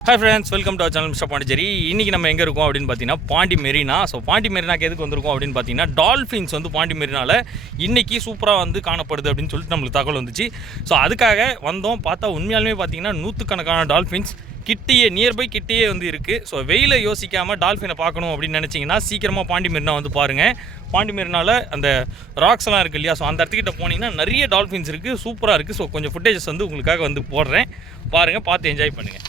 Hi friends welcome to channel mister Pondicherry இன்றைக்கி நம்ம எங்கே இருக்கோம் அப்படின்னு பார்த்தீங்கன்னா பாண்டி மெரினா ஸோ பாண்டி மெரினாக்கு எதுக்கு வந்திருக்கோம் அப்படின்னு பார்த்தீங்கன்னா டால்ஃபின்ஸ் வந்து பாண்டி மெரினாவில் இன்றைக்கி சூப்பராக வந்து காணப்படுது அப்படின்னு சொல்லிட்டு நம்மளுக்கு தகவல் வந்துச்சு. ஸோ அதுக்காக வந்தோம் பார்த்தா உண்மையாலுமே பார்த்தீங்கன்னா நூற்றுக்கணக்கான டால்ஃபின்ஸ் கிட்டேயே நியர்பை கிட்டேயே வந்து இருக்குது ஸோ வெயிலை யோசிக்காமல் டால்ஃபினை பார்க்கணும் அப்படின்னு நினச்சிங்கன்னா சீக்கிரமாக பாண்டி மெரினா வந்து பாருங்கள் பாண்டி மெரினாவில் அந்த ராக்ஸ் எல்லாம் இருக்குது இல்லையா? ஸோ அந்த இடத்துக்கிட்ட போனீங்கன்னா நிறைய டால்ஃபின்ஸ் இருக்குது சூப்பராக இருக்குது ஸோ கொஞ்சம் ஃபுட்டேஜஸ் வந்து உங்களுக்காக வந்து போடுறேன். பாருங்கள் பார்த்து என்ஜாய் பண்ணுங்கள்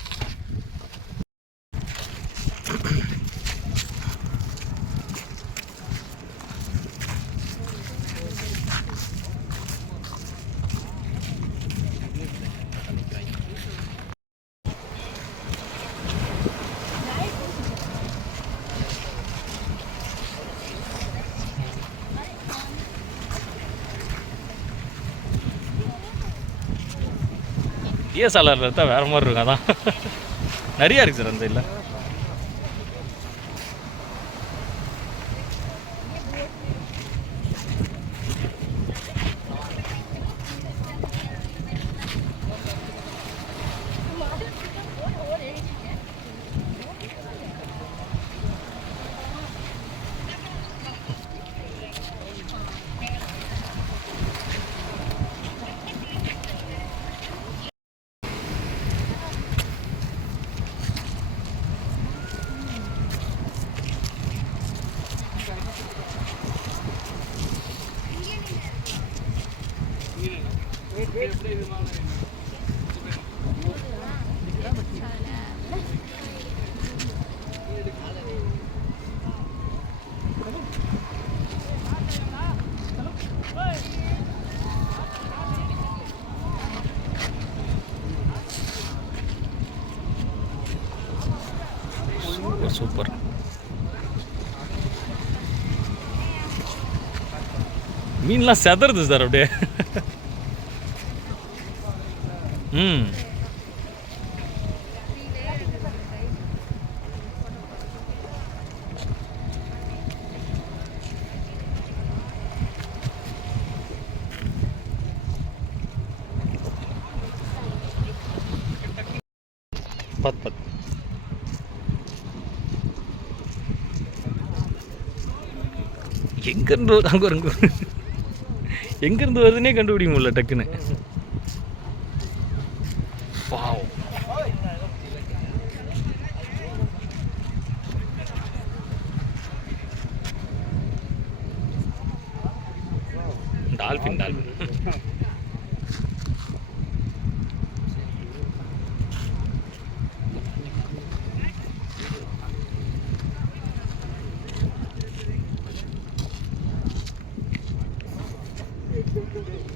டிஎஸ்எல்ஆர் எடுத்தால் வேறு மாதிரி இருக்கும் அதான். நிறையா இருக்குது சார் அந்த இதில். சூப்பர் மீன்லாம் செதறது சார் அப்படியே. ம். பத் பத். எங்கேருந்து அங்கே ஒரு அங்கே எங்கேருந்து வருதுன்னே கண்டுபிடிக்க முடியல டக்குன்னு. foul. Dolphin, dolphin. Thank you.